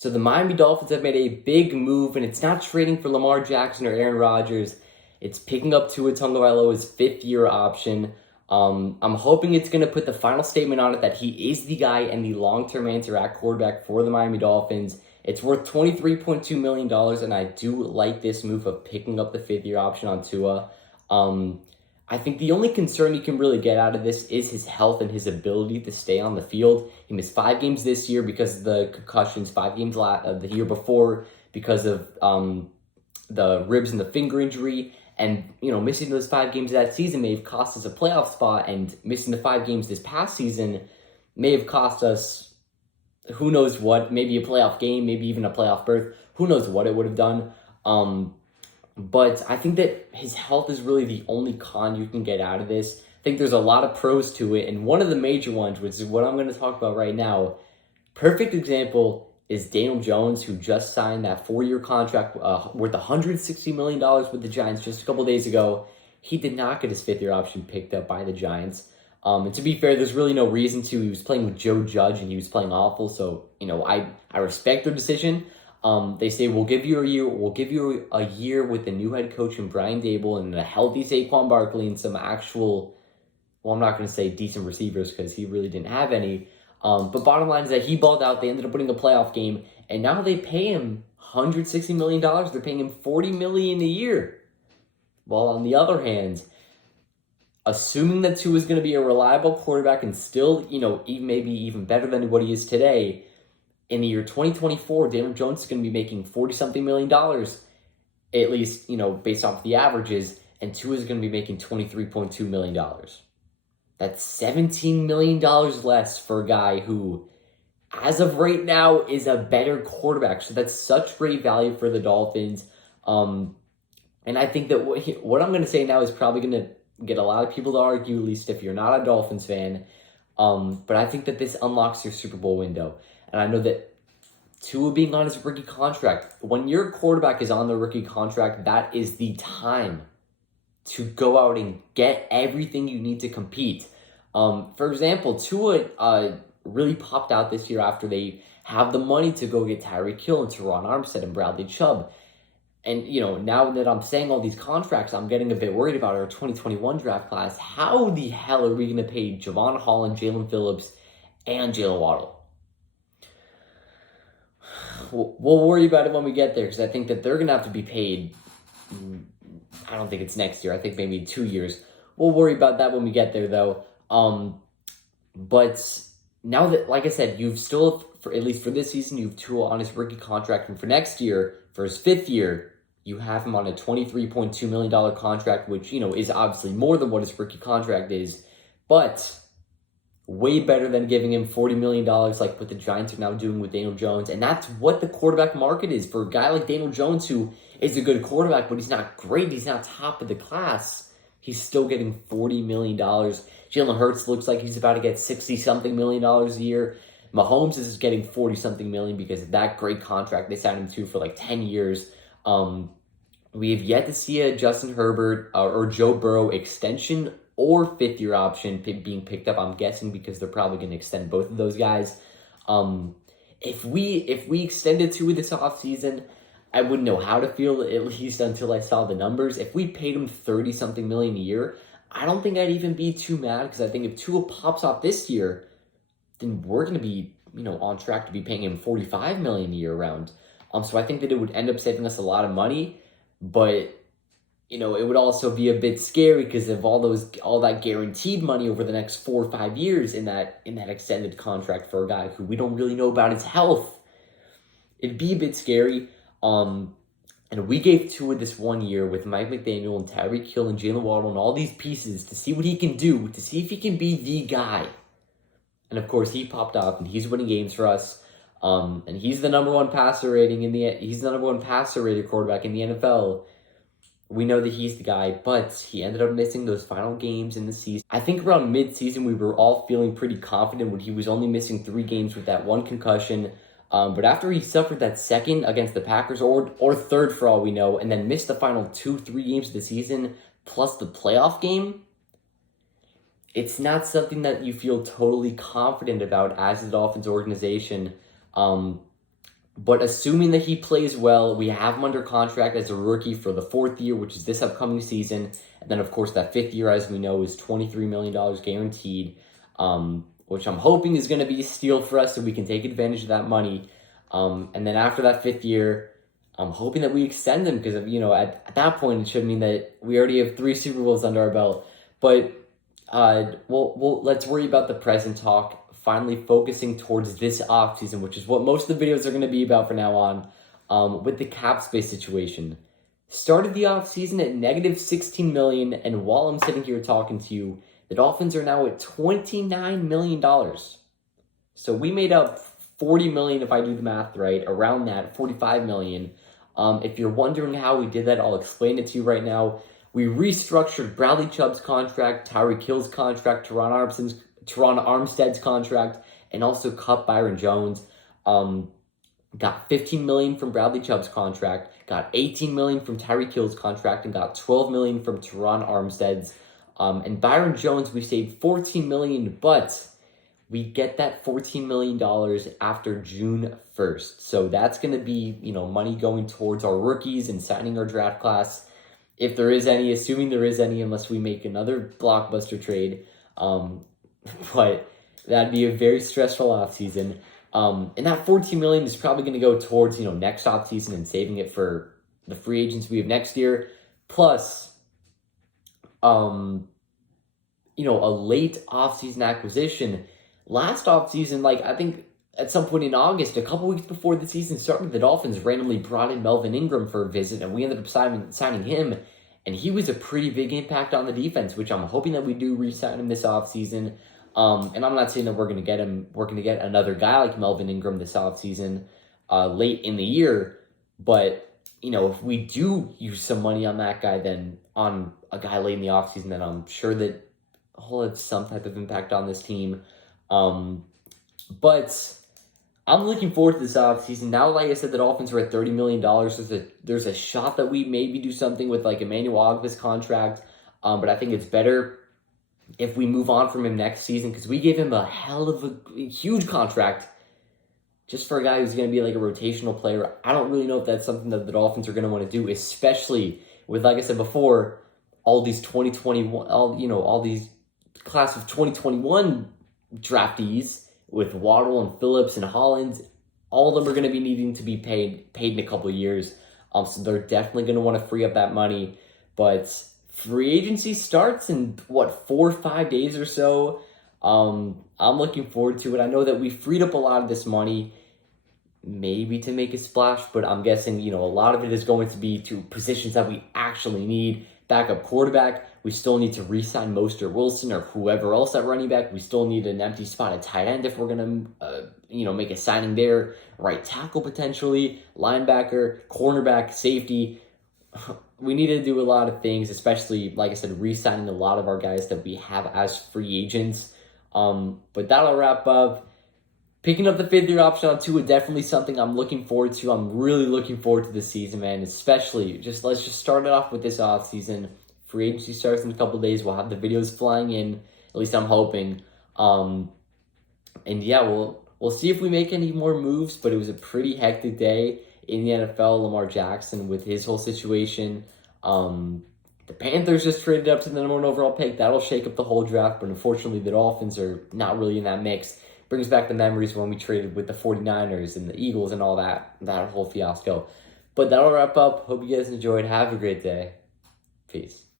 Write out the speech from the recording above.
So the Miami Dolphins have made a big move, and it's not trading for Lamar Jackson or Aaron Rodgers. It's picking up Tua Tagovailoa's fifth-year option. I'm hoping it's going to put the final statement on it that he is the guy and the long-term answer at quarterback for the Miami Dolphins. It's worth $23.2 million, and I do like this move of picking up the fifth-year option on Tua. I think the only concern you can really get out of this is his health and his ability to stay on the field. He missed 5 games this year because of the concussions, 5 games the year before because of the ribs and the finger injury. And, missing those 5 games that season may have cost us a playoff spot, and missing the 5 games this past season may have cost us who knows what, maybe a playoff game, maybe even a playoff berth. Who knows what it would have done. But I think that his health is really the only con you can get out of this. I think there's a lot of pros to it, and one of the major ones, which is what I'm going to talk about right now, perfect example is Daniel Jones, who just signed that 4-year contract worth $160 million with the Giants just a couple days ago. He did not get his 5th-year option picked up by the Giants. And to be fair, there's really no reason to. He was playing with Joe Judge, and he was playing awful, so, I respect their decision. They say we'll give you a year with the new head coach and Brian Dable and a healthy Saquon Barkley and some actual, well, I'm not going to say decent receivers because he really didn't have any. But bottom line is that he balled out. They ended up winning a playoff game, and now they pay him $160 million. They're paying him $40 million a year. Well, on the other hand, assuming that Tua is going to be a reliable quarterback and still, maybe even better than what he is today, in the year 2024, Daniel Jones is going to be making $40-something million, at least, based off the averages, and Tua is going to be making $23.2 million. That's $17 million less for a guy who, as of right now, is a better quarterback. So that's such great value for the Dolphins. And I think that what I'm going to say now is probably going to get a lot of people to argue, at least if you're not a Dolphins fan. But I think that this unlocks your Super Bowl window. And I know that Tua being on his rookie contract, when your quarterback is on the rookie contract, that is the time to go out and get everything you need to compete. For example, Tua really popped out this year after they have the money to go get Tyreek Hill and Teron Armstead and Bradley Chubb. And, now that I'm saying all these contracts, I'm getting a bit worried about our 2021 draft class. How the hell are we going to pay Javon Holland, Jalen Phillips, and Jalen Waddle? We'll worry about it when we get there, because I think that they're going to have to be paid. I don't think it's next year. I think maybe 2 years. We'll worry about that when we get there, though. But now that, like I said, you've still, at least for this season, you've Tua on his rookie contract. And for next year, for his 5th year, you have him on a $23.2 million contract, which, is obviously more than what his rookie contract is. But way better than giving him $40 million like what the Giants are now doing with Daniel Jones. And that's what the quarterback market is for a guy like Daniel Jones, who is a good quarterback, but he's not great. He's not top of the class. He's still getting $40 million. Jalen Hurts looks like he's about to get $60-something million a year. Mahomes is getting $40-something million because of that great contract they signed him to for like 10 years. We have yet to see a Justin Herbert or Joe Burrow extension or 5th-year option being picked up, I'm guessing, because they're probably going to extend both of those guys. If we extended Tua this offseason, I wouldn't know how to feel, at least until I saw the numbers. If we paid him $30-something million a year, I don't think I'd even be too mad, because I think if Tua pops off this year, then we're going to be, on track to be paying him $45 million a year around. So I think that it would end up saving us a lot of money, but it would also be a bit scary because of all that guaranteed money over the next 4 or 5 years in that extended contract for a guy who we don't really know about his health. It'd be a bit scary. And we gave Tua this 1 year with Mike McDaniel and Tyreek Hill and Jalen Waddle and all these pieces to see what he can do, to see if he can be the guy. And of course, he popped off and he's winning games for us. And he's the number one passer rating he's the number one passer rated quarterback in the NFL. We know that he's the guy, but he ended up missing those final games in the season. I think around mid-season, we were all feeling pretty confident when he was only missing 3 games with that 1 concussion. But after he suffered that second against the Packers, or third for all we know, and then missed the final 2-3 games of the season, plus the playoff game, it's not something that you feel totally confident about as the Dolphins organization. But assuming that he plays well, we have him under contract as a rookie for the 4th year, which is this upcoming season. And then, of course, that 5th year, as we know, is $23 million guaranteed, which I'm hoping is going to be a steal for us so we can take advantage of that money. And then after that 5th year, I'm hoping that we extend him because, at that point, it should mean that we already have 3 Super Bowls under our belt. But let's worry about the present talk. Finally focusing towards this offseason, which is what most of the videos are going to be about from now on, with the cap space situation. Started the offseason at negative $16 million, and while I'm sitting here talking to you, the Dolphins are now at $29 million. So we made up $40 million, if I do the math right, around that, $45 million. If you're wondering how we did that, I'll explain it to you right now. We restructured Bradley Chubb's contract, Tyreek Hill's contract, Teron Armstead's contract, and also cut Byron Jones. Got $15 million from Bradley Chubb's contract, got $18 million from Tyreek Hill's contract, and got $12 million from Teron Armstead's. And Byron Jones, we saved $14 million, but we get that $14 million after June 1st. So that's going to be, money going towards our rookies and signing our draft class, if there is any, assuming there is any, unless we make another blockbuster trade. But that'd be a very stressful offseason. And that $14 million is probably going to go towards, next offseason and saving it for the free agents we have next year. Plus, a late offseason acquisition. Last offseason, I think at some point in August, a couple weeks before the season started, the Dolphins randomly brought in Melvin Ingram for a visit, and we ended up signing him. And he was a pretty big impact on the defense, which I'm hoping that we do re-sign him this offseason. And I'm not saying that we're going to get him. We're going to get another guy like Melvin Ingram this offseason, late in the year. But, if we do use some money on that guy, then on a guy late in the offseason, then I'm sure that he'll have some type of impact on this team. But I'm looking forward to this offseason. Now, like I said, the Dolphins are at $30 million. There's a shot that we maybe do something with Emmanuel Ogbah's contract. But I think it's better if we move on from him next season, because we gave him a hell of a huge contract just for a guy who's going to be a rotational player. I don't really know if that's something that the Dolphins are going to want to do, especially with, like I said before, all these 2021, all these class of 2021 draftees with Waddle and Phillips and Hollins. All of them are going to be needing to be paid in a couple of years. So they're definitely going to want to free up that money. But free agency starts in 4 or 5 days or so. I'm looking forward to it. I know that we freed up a lot of this money, maybe to make a splash, but I'm guessing, a lot of it is going to be to positions that we actually need. Backup quarterback, we still need to re-sign Mostert, Wilson, or whoever else at running back. We still need an empty spot at tight end if we're going to, make a signing there. Right tackle potentially, linebacker, cornerback, safety. We need to do a lot of things, especially, like I said, re-signing a lot of our guys that we have as free agents. But that'll wrap up. Picking up the 5th-year option on Tua, definitely something I'm looking forward to. I'm really looking forward to this season, man. Especially, let's just start it off with this offseason. Free agency starts in a couple of days. We'll have the videos flying in. At least I'm hoping. And yeah, we'll see if we make any more moves. But it was a pretty hectic day in the NFL. Lamar Jackson with his whole situation. The Panthers just traded up to the number 1 overall pick. That'll shake up the whole draft. But unfortunately, the Dolphins are not really in that mix. Brings back the memories when we traded with the 49ers and the Eagles and all that whole fiasco. But that'll wrap up. Hope you guys enjoyed. Have a great day. Peace.